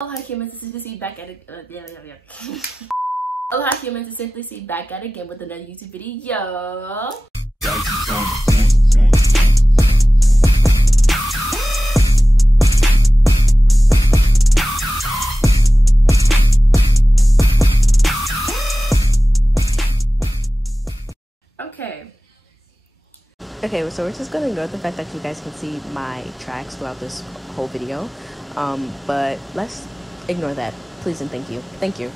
Aloha humans, it's Simply C back at it. Aloha humans, it's Simply C back at it again with another YouTube video. Okay, so we're just gonna ignore the fact that you guys can see my tracks throughout this whole video, but let's ignore that, please and thank you. Thank you.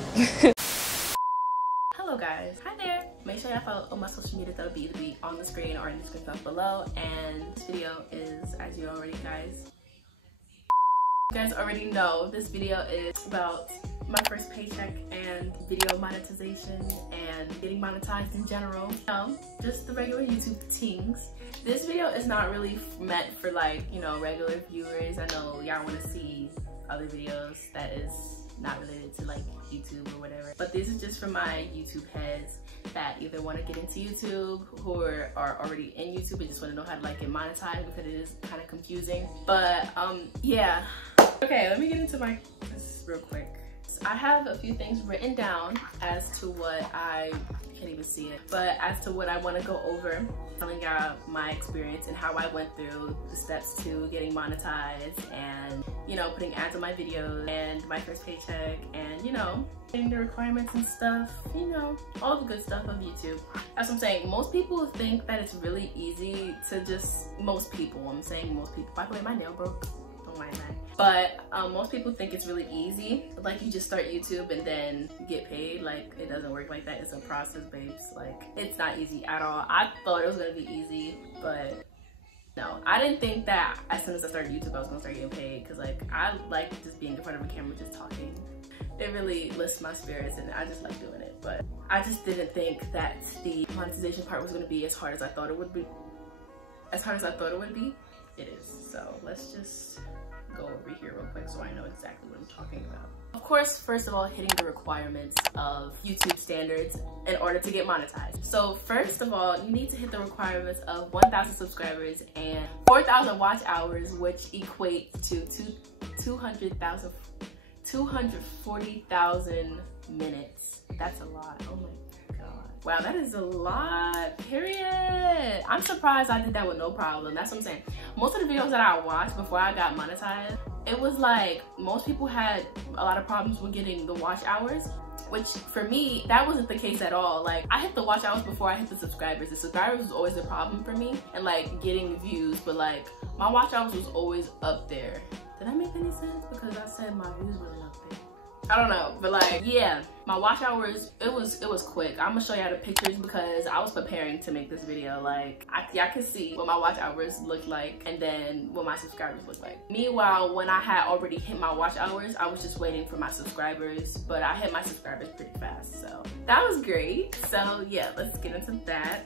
Hello guys, hi there. Make sure y'all follow all my social media that'll be either on the screen or in the description below. And this video is, as you guys already know, this video is about my first paycheck and video monetization and getting monetized in general. Just the regular YouTube things. This video is not really meant for, like, you know, regular viewers. I know y'all want to see other videos that is not related to like YouTube or whatever, but this is just for my YouTube heads that either want to get into YouTube, who are already in YouTube and just want to know how to like get monetized, because it is kind of confusing. But yeah. Okay, let me get into this real quick. I have a few things written down as to what I can't even see it, but as to what I want to go over, telling y'all my experience and how I went through the steps to getting monetized, and you know, putting ads on my videos and my first paycheck, and you know, getting the requirements and stuff, you know, all the good stuff of YouTube. That's what I'm saying. Most people think that it's really easy to just, most people, by the way, my nail broke. But most people think it's really easy, like you just start YouTube and then you get paid. Like, it doesn't work like that. It's a process, babes. Like, it's not easy at all. I thought it was gonna be easy, but no, I didn't think that as soon as I started YouTube I was gonna start getting paid, because like I like just being in front of a camera just talking. It really lifts my spirits and I just like doing it. But I just didn't think that the monetization part was gonna be as hard as I thought it would be. It is. So let's just go over here real quick so I know exactly what I'm talking about. Of course, first of all, hitting the requirements of YouTube standards in order to get monetized. So first of all, you need to hit the requirements of 1,000 subscribers and 4,000 watch hours, which equates to 240,000 minutes. That's a lot. Oh my god. Wow, that is a lot, period. I'm surprised I did that with no problem. That's what I'm saying. Most of the videos that I watched before I got monetized, it was like most people had a lot of problems with getting the watch hours, which for me, that wasn't the case at all. Like, I hit the watch hours before I hit the subscribers. The subscribers was always a problem for me, and like getting views, but like my watch hours was always up there. Did that make any sense? Because I said my views wasn't up there. I don't know, but like, yeah, my watch hours, it was quick. I'm gonna show y'all the pictures because I was preparing to make this video. Like, y'all can see what my watch hours looked like and then what my subscribers look like. Meanwhile, when I had already hit my watch hours, I was just waiting for my subscribers, but I hit my subscribers pretty fast, so that was great. So yeah, let's get into that.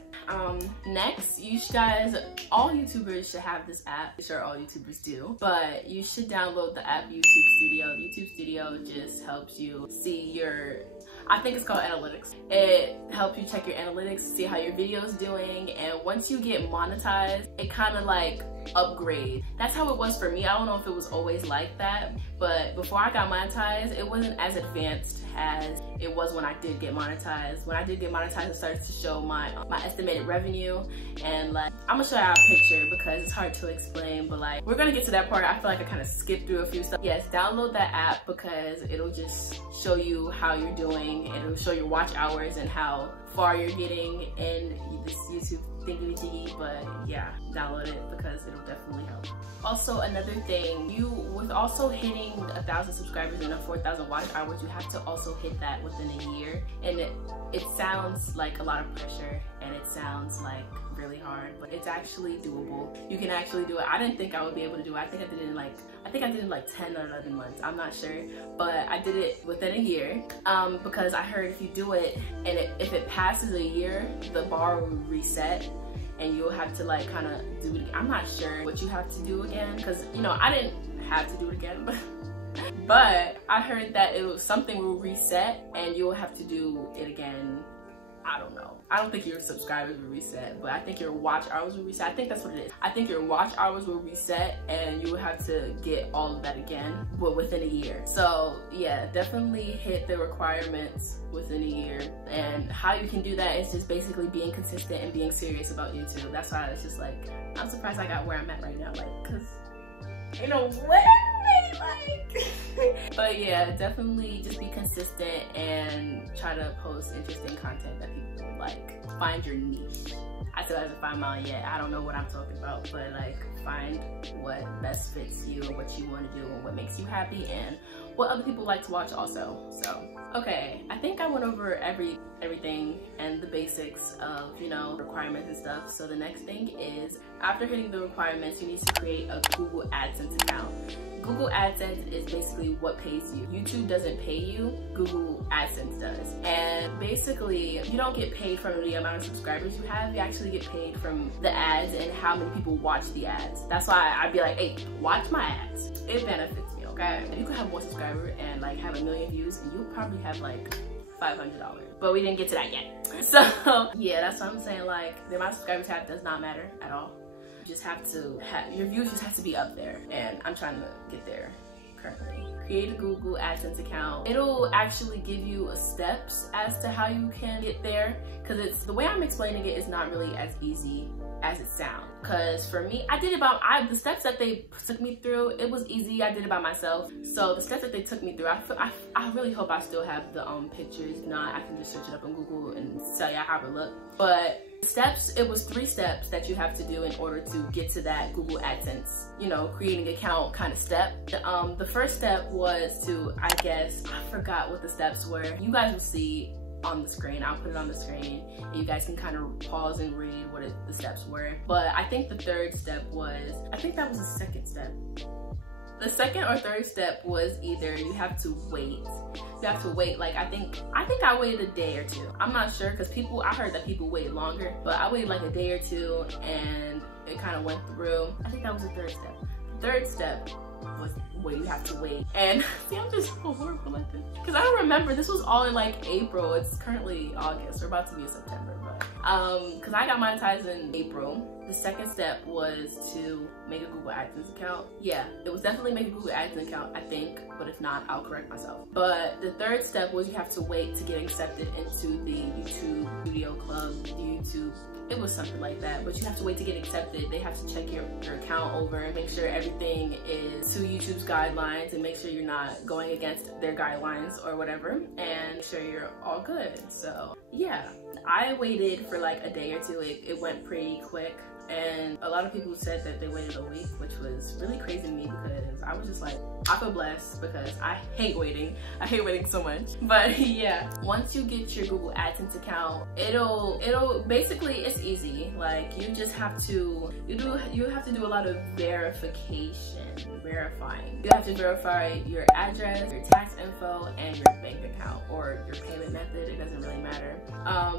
Next, you guys, all YouTubers should have this app. I'm sure all YouTubers do, but you should download the app YouTube Studio. YouTube Studio just helps you see your, I think it's called analytics. It helps you check your analytics, see how your video is doing, and once you get monetized, it kind of like upgrade. That's how it was for me. I don't know if it was always like that, but before I got monetized, it wasn't as advanced as it was when I did get monetized. When I did get monetized, it started to show my estimated revenue, and like, I'm gonna show y'all a picture because it's hard to explain, but like, we're gonna get to that part. I feel like I kind of skipped through a few stuff. Yes, download that app because it'll just show you how you're doing, and it'll show your watch hours and how far you're getting in this YouTube thingy, but yeah, download it because it'll definitely help. Also, another thing, with also hitting 1,000 subscribers and 4,000 watch hours, you have to also hit that within a year. And it sounds like a lot of pressure and it sounds like really hard, but it's actually doable. You can actually do it. I didn't think I would be able to do it. I think I did it in like 10 or 11 months. I'm not sure, but I did it within a year because I heard if you do it and if it passes a year, the bar will reset and you'll have to like kind of do it. I'm not sure what you have to do again, because you know, I didn't have to do it again, but I heard that something will reset and you'll have to do it again. I don't know. I don't think your subscribers will reset, but I think your watch hours will reset. I think that's what it is. I think your watch hours will reset and you will have to get all of that again, but within a year. So yeah, definitely hit the requirements within a year. And how you can do that is just basically being consistent and being serious about YouTube. That's why it's just like, I'm surprised I got where I'm at right now, like, cause you know what? Like, but yeah, definitely just be consistent and try to post interesting content that people would like. Find your niche. I still haven't found mine yet. I don't know what I'm talking about, but like find what best fits you and what you want to do and what makes you happy and what other people like to watch also. So okay, I think I went over everything and the basics of, you know, requirements and stuff. So the next thing is, after hitting the requirements, you need to create a Google AdSense account. Google AdSense is basically what pays you. YouTube doesn't pay you, Google AdSense does. And basically, you don't get paid from the amount of subscribers you have, you actually get paid from the ads and how many people watch the ads. That's why I'd be like, hey, watch my ads. It benefits me, okay? You could have one subscriber and like have 1 million views and you'll probably have like $500, but we didn't get to that yet. So yeah, that's what I'm saying. Like, the amount of subscribers you have does not matter at all. You just have to have, your views just have to be up there, and I'm trying to get there currently. Create a Google AdSense account. It'll actually give you steps as to how you can get there, because it's, the way I'm explaining it is not really as easy as it sounds. Because for me, I did it by, the steps that they took me through, it was easy. I did it by myself. So the steps that they took me through, I really hope I still have the pictures. If not, I can just search it up on Google and tell you how it look. But steps, it was 3 steps that you have to do in order to get to that Google AdSense, you know, creating an account kind of step. The first step was to, I guess, I forgot what the steps were. You guys will see on the screen. I'll put it on the screen and you guys can kind of pause and read what the steps were. But I think the 3rd step was, I think that was the 2nd step. The 2nd or 3rd step was either you have to wait. You have to wait, like, I think I waited a day or 2. I'm not sure, because I heard that people wait longer, but I waited like a day or 2 and it kind of went through. I think that was the 3rd step. The 3rd step was where you have to wait. And see, I'm just so horrible at this, because I don't remember. This was all in like April. It's currently August. We're about to be in September, but because I got monetized in April. The 2nd step was to make a Google AdSense account. Yeah, it was definitely make a Google AdSense account, I think, but if not, I'll correct myself. But the 3rd step was you have to wait to get accepted into the YouTube Studio Club, YouTube. It was something like that, but you have to wait to get accepted. They have to check your account over and make sure everything is to YouTube's guidelines and make sure you're not going against their guidelines or whatever, and make sure you're all good. So yeah, I waited for like a day or 2. It went pretty quick. And a lot of people said that they waited a week, which was really crazy to me, because I was just like, I feel blessed because I hate waiting. I hate waiting so much. But yeah, once you get your Google AdSense account, it'll basically, it's easy. Like, you just have to, you have to do a lot of verifying. You have to verify your address, your tax info, and your bank account, or your payment method. It doesn't really matter.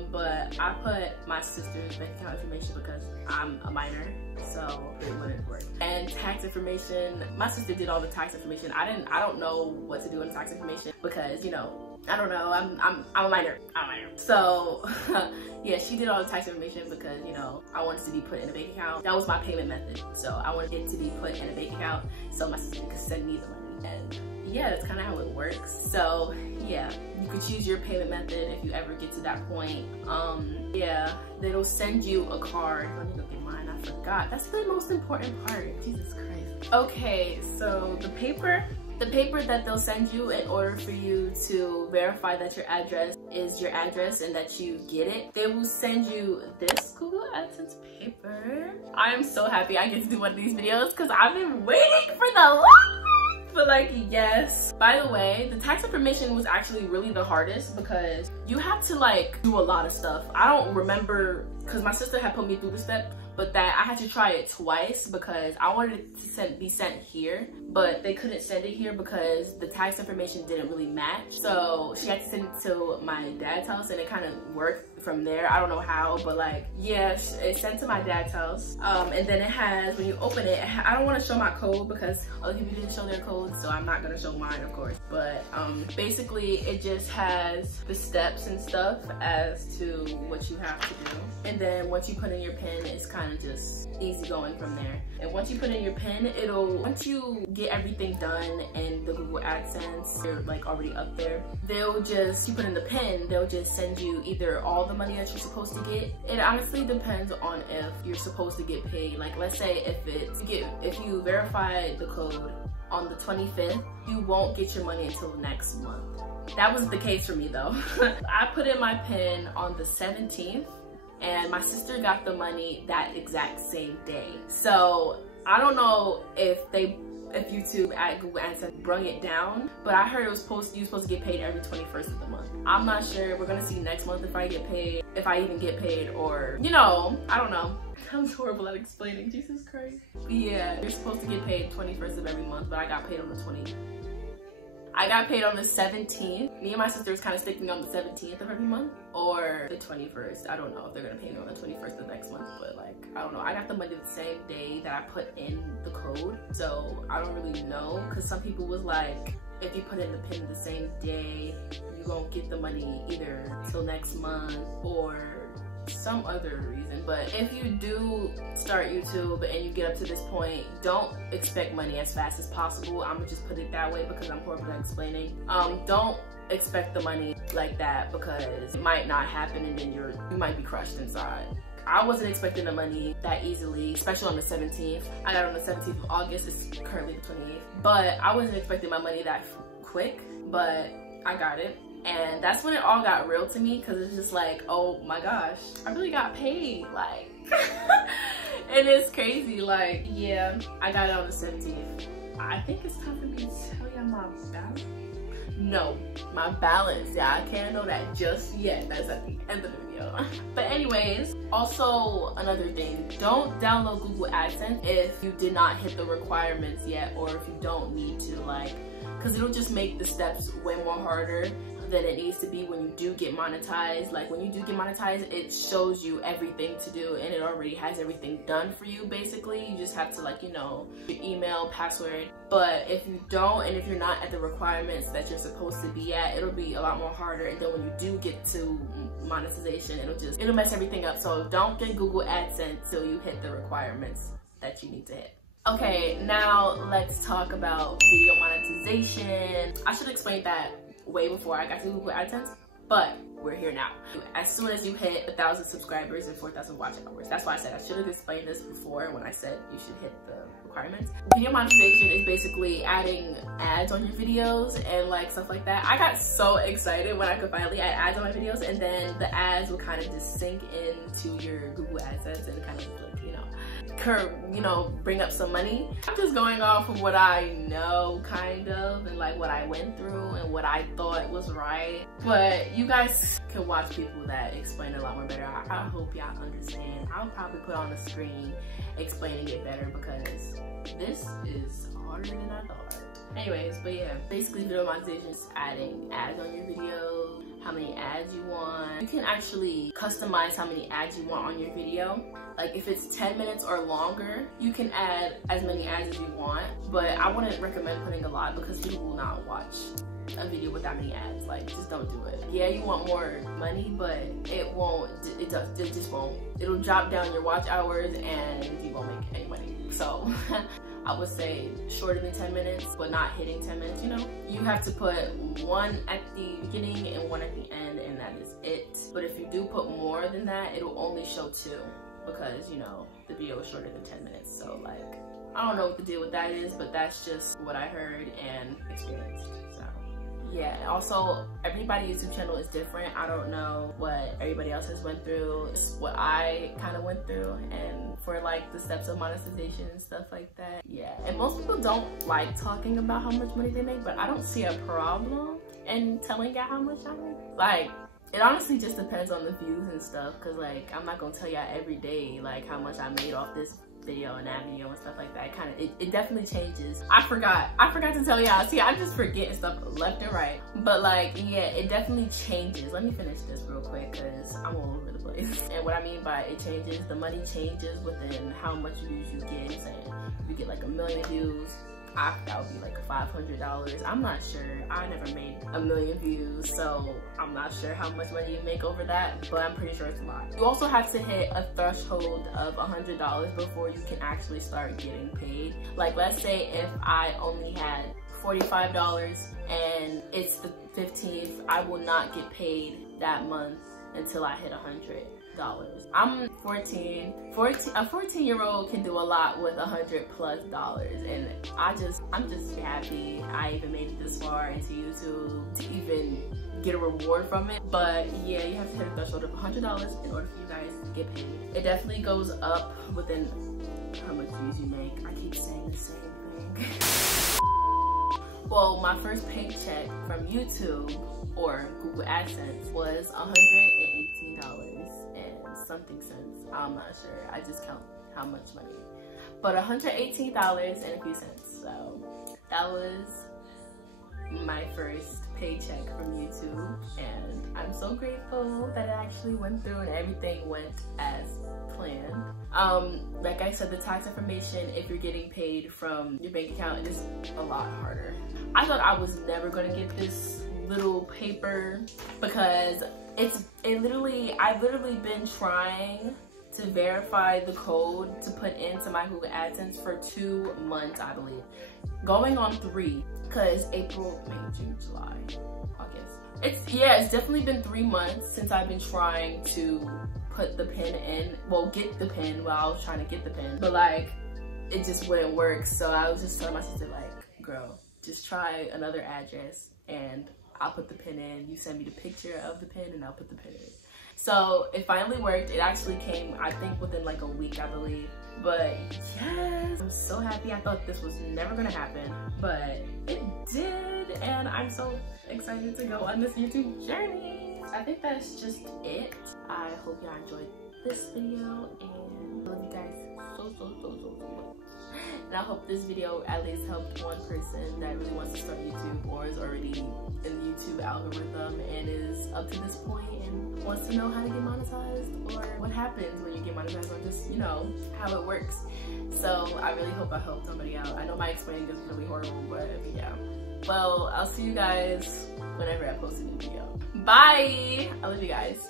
But I put my sister's bank account information because I'm a minor, so it wouldn't work. And tax information, my sister did all the tax information. I don't know what to do in tax information because, you know, I don't know, I'm a minor. So yeah, she did all the tax information because, you know, I wanted to be put in a bank account. That was my payment method. So I wanted it to be put in a bank account so my sister could send me the money. And yeah, that's kind of how it works. So yeah, you could choose your payment method if you ever get to that point. Yeah, they'll send you a card. Let me look at mine, I forgot. That's the most important part, Jesus Christ. Okay, so the paper that they'll send you in order for you to verify that your address is your address and that you get it, they will send you this Google AdSense paper. I am so happy I get to do one of these videos because I've been waiting for the longest. But like, yes. By the way, the tax information was actually really the hardest because you have to like do a lot of stuff. I don't remember, because my sister had put me through the step, but that I had to try it twice because I wanted it to be sent here, but they couldn't send it here because the tax information didn't really match. So she had to send it to my dad's house, and it kind of worked from there. I don't know how, but like, yeah, it's sent to my dad's house. And then it has, when you open it, I don't want to show my code because other people didn't show their code, so I'm not gonna show mine, of course. But Basically it just has the steps and stuff as to what you have to do, and then once you put in your PIN, it's kind of just easy going from there. And once you put in your PIN, once you get everything done in the Google AdSense, you're like already up there, you put in the PIN, they'll just send you either all the money that you're supposed to get. It honestly depends on if you're supposed to get paid. Like let's say if you verify the code on the 25th, you won't get your money until next month. That was the case for me though. I put in my PIN on the 17th, and my sister got the money that exact same day. So I don't know if YouTube at Google AdSense brung it down, but I heard you're supposed to get paid every 21st of the month. I'm not sure. We're gonna see next month if I get paid, if I even get paid, or you know, I don't know. I'm horrible at explaining, Jesus Christ. But yeah, you're supposed to get paid 21st of every month, but I got paid on the 20th. I got paid on the 17th. Me and my sister is kind of sticking on the 17th of every month or the 21st. I don't know if they're gonna pay me on the 21st of next month, but like, I don't know. I got the money the same day that I put in the code. So I don't really know, because some people was like, if you put in the PIN the same day, you won't get the money either till next month or some other reason. But if you do start YouTube and you get up to this point, don't expect money as fast as possible. I'm gonna just put it that way because I'm horrible at explaining. Don't expect the money like that, because it might not happen and then you might be crushed inside. I wasn't expecting the money that easily, especially on the 17th. I got it on the 17th of August, it's currently the 28th. But I wasn't expecting my money that quick, but I got it. And that's when it all got real to me, because it's just like, oh my gosh, I really got paid, like. And it's crazy, like, yeah, I got it on the 17th. I think it's time for me to tell you my balance. No, my balance, yeah, I can't know that just yet. That's at the end of the video. But anyways, also another thing, don't download Google AdSense if you did not hit the requirements yet, or if you don't need to, like, because it'll just make the steps way more harder than it needs to be when you do get monetized. Like when you do get monetized, it shows you everything to do and it already has everything done for you basically. You just have to, like, you know, your email, password. But if you don't, and if you're not at the requirements that you're supposed to be at, it'll be a lot more harder. And then when you do get to monetization, it'll mess everything up. So don't get Google AdSense till you hit the requirements that you need to hit. Okay, now let's talk about video monetization. I should explain that way before I got to Google AdSense, but we're here now. As soon as you hit 1,000 subscribers and 4,000 watch hours, that's why I said I should have explained this before when I said you should hit the requirements. Video monetization is basically adding ads on your videos and like stuff like that. I got so excited when I could finally add ads on my videos, and then the ads will kind of just sink into your Google AdSense and kind of like, you know, bring up some money. I'm just going off of what I know, kind of, and like what I went through and what I thought was right. But you guys can watch people that explain it a lot more better. I hope y'all understand. I'll probably put on the screen explaining it better, because this is harder than I thought. Anyways, but yeah, basically video monetization is adding ads on your video, how many ads you want. You can actually customize how many ads you want on your video. Like if it's 10 minutes or longer, you can add as many ads as you want, but I wouldn't recommend putting a lot because people will not watch a video with that many ads. Like, just don't do it. Yeah, you want more money, but it just won't. It'll drop down your watch hours and you won't make any money. So I would say shorter than 10 minutes, but not hitting 10 minutes, you know? You have to put one at the beginning and one at the end, and that is it. But if you do put more than that, it'll only show 2. Because, you know, the video is shorter than 10 minutes. So like, I don't know what the deal with that is, but that's just what I heard and experienced. So yeah, also everybody's YouTube channel is different. I don't know what everybody else has went through. It's what I kind of went through, and for like the steps of monetization and stuff like that. Yeah, and most people don't like talking about how much money they make, but I don't see a problem in telling you how much I make. Like, it honestly just depends on the views and stuff, because like I'm not gonna tell y'all every day like how much I made off this video and that video and stuff like that. It definitely changes. I forgot to tell y'all. See, I'm just forgetting stuff left and right, but like, yeah, it definitely changes. Let me finish this real quick because I'm all over the place. And what I mean by it changes, the money changes within how much views you get. Saying if you get like 1 million views, that would be like $500. I'm not sure. I never made 1 million views, so I'm not sure how much money you make over that, but I'm pretty sure it's a lot. You also have to hit a threshold of $100 before you can actually start getting paid. Like, let's say if I only had $45 and it's the 15th, I will not get paid that month until I hit $100. I'm 14. A 14-year-old can do a lot with $100+ and I'm just happy I even made it this far into YouTube to even get a reward from it. But yeah, you have to hit a threshold of $100 in order for you guys to get paid. It definitely goes up within how much views you make. I keep saying the same thing. Well, my first paycheck from YouTube or Google AdSense was $118 and something cents. I'm not sure. I just count how much money. But $118 and a few cents. So that was my first paycheck from YouTube, and I'm so grateful that it actually went through and everything went as planned. Like I said, the tax information, if you're getting paid from your bank account, is a lot harder. I thought I was never gonna get this little paper because I've literally been trying to verify the code to put into my Google AdSense for 2 months, I believe. Going on 3, because April, May, June, July, August. It's definitely been 3 months since I've been trying to put the pin in, well, get the pin while I was trying to get the pin, but like, it just wouldn't work. So I was just telling my sister, like, girl, just try another address and I'll put the pin in. You send me the picture of the pin and I'll put the pin in. So it finally worked. It actually came, I think, within like a week, I believe. But yes, I'm so happy. I thought this was never gonna happen, but it did, and I'm so excited to go on this YouTube journey. I think that's just it. I hope y'all enjoyed this video, and I love you guys so much. And I hope this video at least helped one person that really wants to start YouTube or is already in the YouTube algorithm and is up to this point and wants to know how to get monetized or what happens when you get monetized or just, you know, how it works. So I really hope I helped somebody out. I know my explaining is really horrible, but yeah. Well, I'll see you guys whenever I post a new video. Bye! I love you guys.